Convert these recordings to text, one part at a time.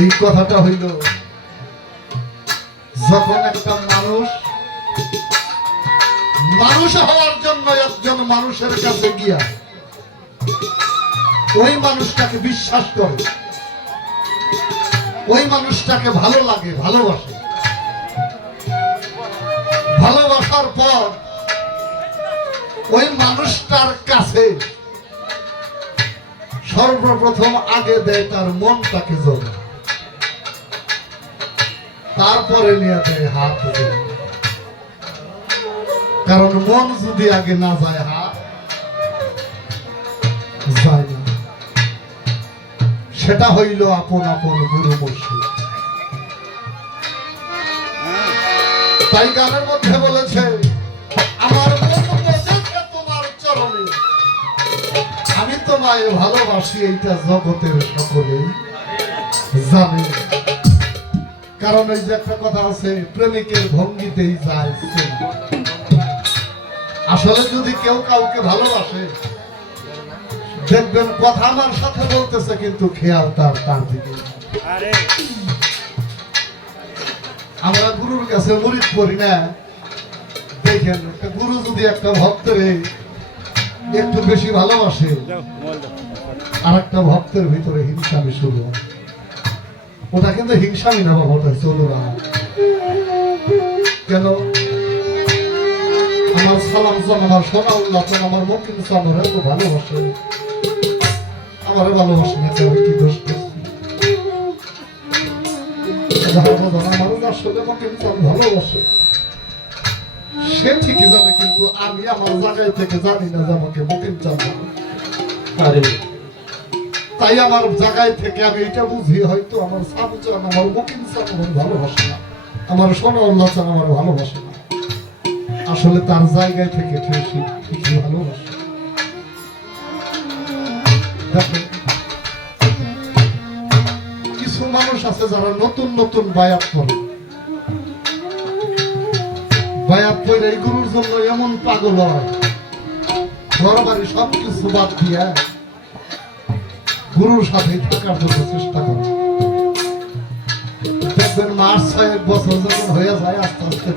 এই কথাটা হইল, যখন একটা মানুষ মানুষ হওয়ার জন্য একজন মানুষের কাছে গিয়া ওই মানুষটাকে বিশ্বাস করে, ওই মানুষটাকে ভালো লাগে, ভালোবাসে। ভালোবাসার পর ওই মানুষটার কাছে সর্বপ্রথম আগে দেয় তার মনটাকে জোর তারপরে নিয়ে হাত কারণ মন যদি আগে না যায়, হাত যায় না। সেটা হইল আপন আপন গুরু মুর্শিদ তাই গানের মধ্যে বলেছে, আমার তোমার চরণে, আমি তোমায় ভালোবাসি, এইটা জগতের সকলেই জানে। কারণ ওই যে একটা কথা আছে প্রেমিকের ভঙ্গিতেই যায় আসলে যদি কেউ কাউকে ভালোবাসে দেখবেন কথা আমার সাথে বলতেছে কিন্তু খেয়াল তার তার দিকে আমরা গুরুর কাছে মুরিদ করি না। দেখেন একটা গুরু যদি একটা ভক্তরে একটু বেশি ভালোবাসে আর একটা ভক্তের ভিতরে হিংসামি শুরু হয়। ওটা কিন্তু হিংসামি না বাবা, ওটা চলো না কেন? আমার সালাম আমার সোনা উল্লাহ আমার মকিম চান ওরা তো ভালোবাসে। আমার ভালোবাসে না কেন কি দোষ সে ঠিকই জানে, কিন্তু আমি আমার জায়গায় থেকে জানি না যে আমাকে মকিম চান আরে। তাই আমার জায়গায় থেকে আমি এটা বুঝি, হয়তো আমার সাবু চান আমার মুকিম চান ভালোবাসে না। আমার সোনা উল্লাহ চান আমার ভালোবাসে না। আসলে তার জায়গায় থেকে ঠিকই ঠিকই ভালোবাসে। কিছু মানুষ আছে যারা নতুন নতুন বায়াত করে। বায়াত করে এই গুরুর জন্য এমন পাগল হয়। ঘর বাড়ি সব কিছু বাদ দিয়ে গুরুর সাথে থাকার জন্য চেষ্টা করে। দেখবেন মাস ছয়েক বছর যখন হয়ে যায়, আস্তে আস্তে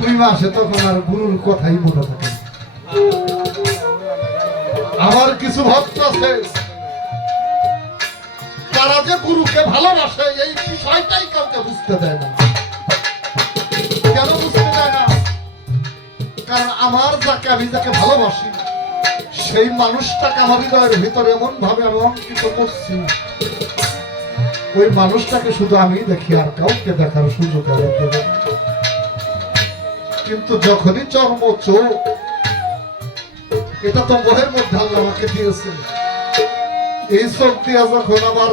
দুই মাসে তখন আর গুরুর কথাই মনে থাকে। আমার কিছু ভক্ত আছে, তারা যে গুরুকে ভালোবাসে, এই বিষয়টাই কাউকে বুঝতে দেয় না। কেন বুঝতে দেয় না? কারণ আমার যাকে, আমি যাকে ভালোবাসি সেই মানুষটাকে আমার হৃদয়ের ভিতরে এমন ভাবে আমি অঙ্কিত করছি। ওই মানুষটাকে শুধু আমি দেখি আর কাউকে দেখার সুযোগ। কিন্তু যখনই চর্ম চোখ, এটা তো মোহের মধ্যে আল্লাহ আমাকে দিয়েছে এই চোখ দিয়ে যখন আমার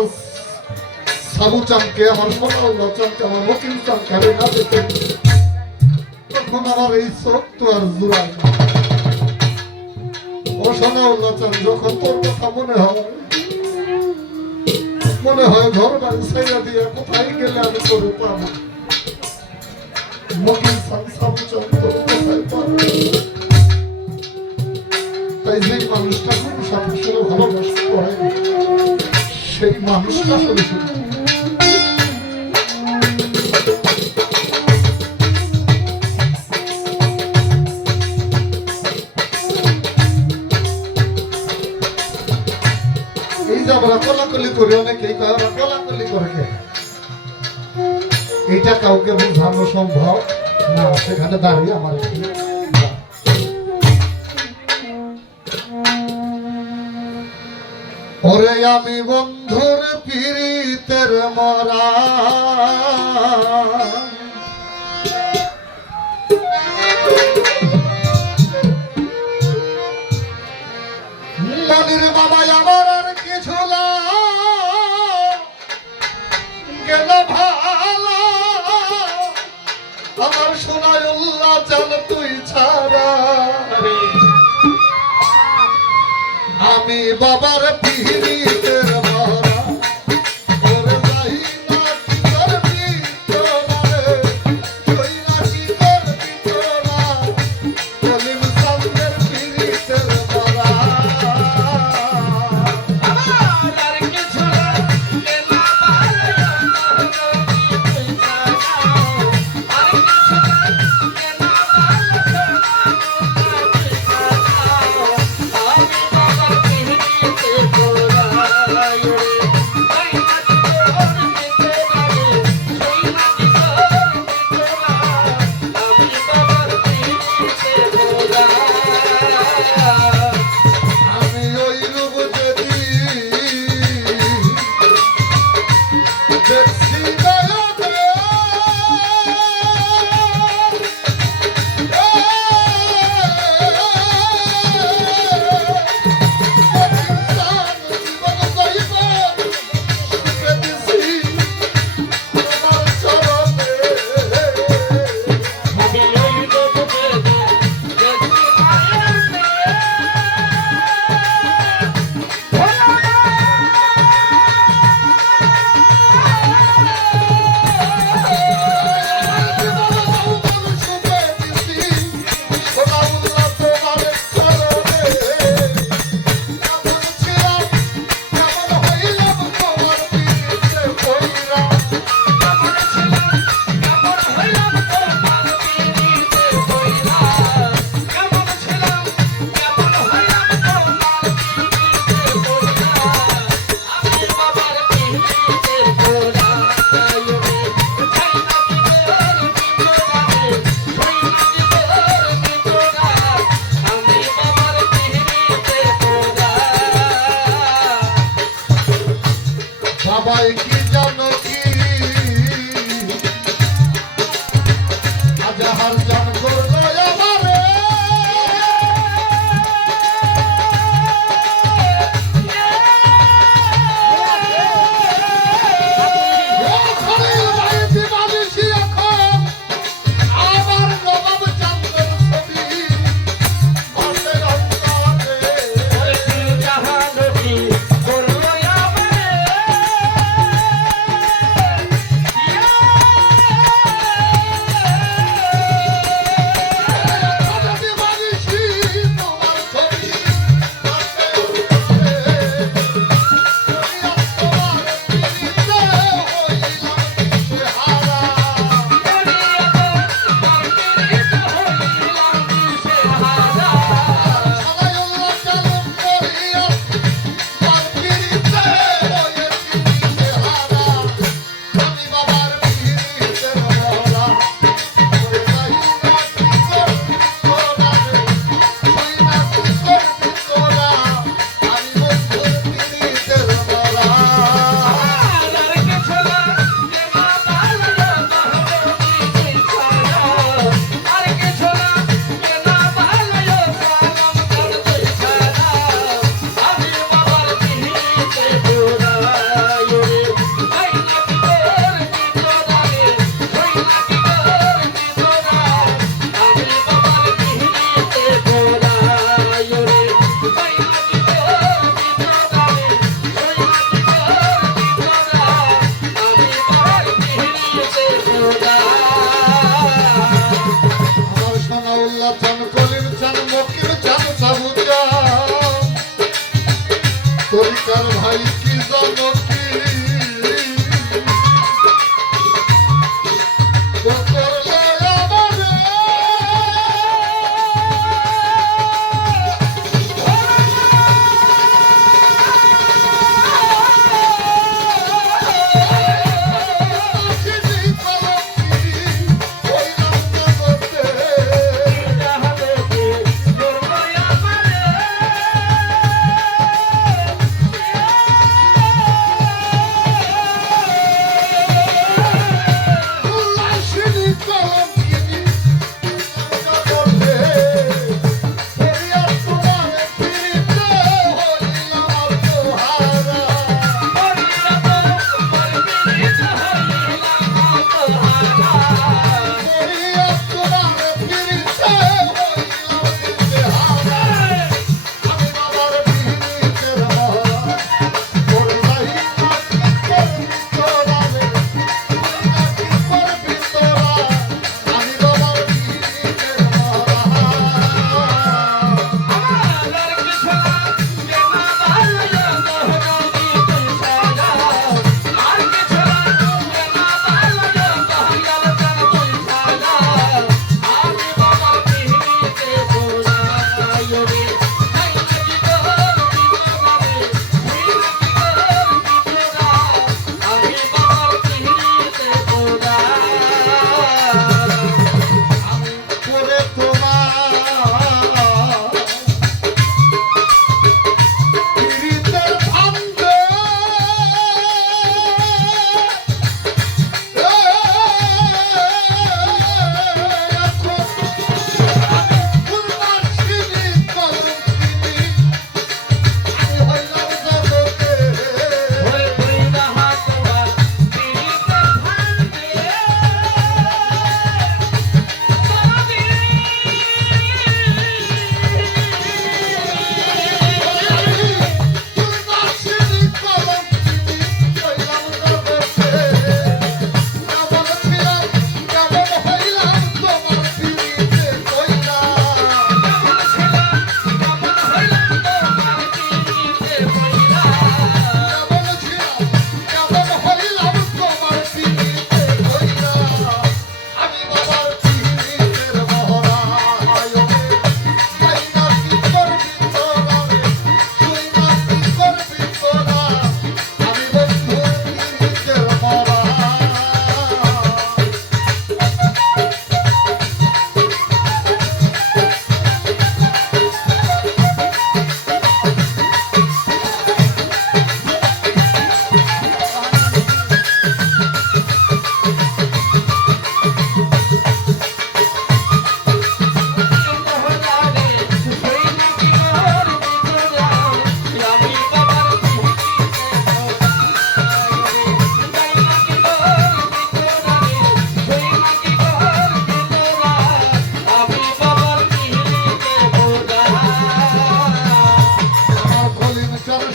সাবু চামকে আমার সোনাউল্লাহ চামকে আমার মকিম চামকে আমি না দেখি, তখন আমার এই চোখ তো আর জুড়ায় না। কথা মনে হয় হয় ঘর বাড়ি ছেড়ে দিয়ে গেলে আমি তোরে পাবো? সাবু তাই যে মানুষটা কোনো ভালোবাসতে পারে সেই মানুষটা আমরা কলাকলি অনেকেই করে কে? এইটা কাউকে বোঝানো সম্ভব না, সেখানে দাঁড়িয়ে আমার ওরে আমি বন্ধুর পীড়িতের মরা। মনির বাবা আমার গেল ভালো। আমার সোনায় উল্লাহ চাল তুই ছাড়া। আমি বাবার পিড়িতের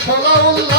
Sola